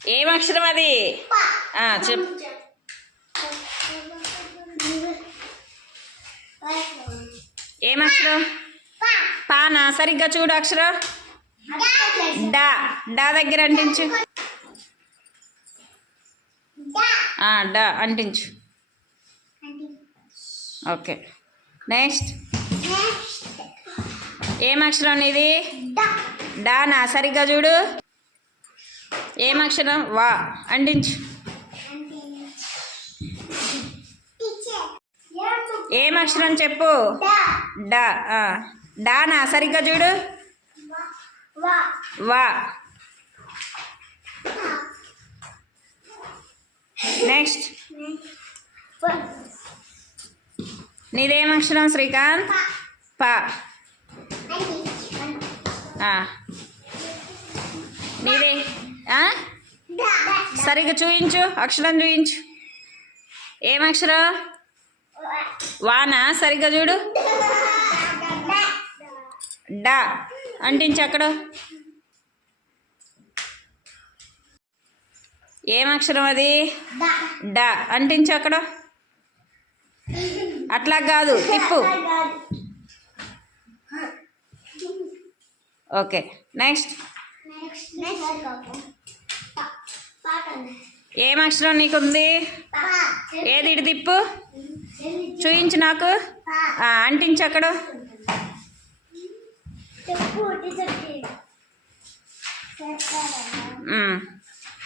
ఏం అక్షరం అది? చెప్ ఏం అక్షరం? పానా? సరిగ్గా చూడు అక్షరం. డా. డా దగ్గర అంటించు. డా అంటించు. ఓకే. నెక్స్ట్. ఏం అక్షరం ఇది డానా సరిగ్గా చూడు. ఏం అక్షరం? వా. అంటించు. ఏం అక్షరం చెప్పు? డా. డానా? సరిగ్గా చూడు. వా. నెక్స్ట్. నీదేం అక్షరం శ్రీకాంత్? పా. సరిగ్గా చూయించు అక్షరం చూయించు. ఏం అక్షరం? వానా? సరిగ్గా చూడు. డా. అంటించు అక్కడ. ఏం అక్షరం అది? డా. అంటించు అక్కడ. అట్లా కాదు. తిప్పు ఓకే. నెక్స్ట్. ఏం అక్షరం నీకుంది? ఏది ఇటు తిప్పు? చూయించు నాకు. అంటించు అక్కడ.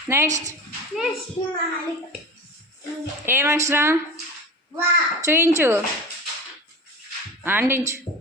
నెక్స్ట్ ఏం అక్షరం? చూయించు. అంటించు.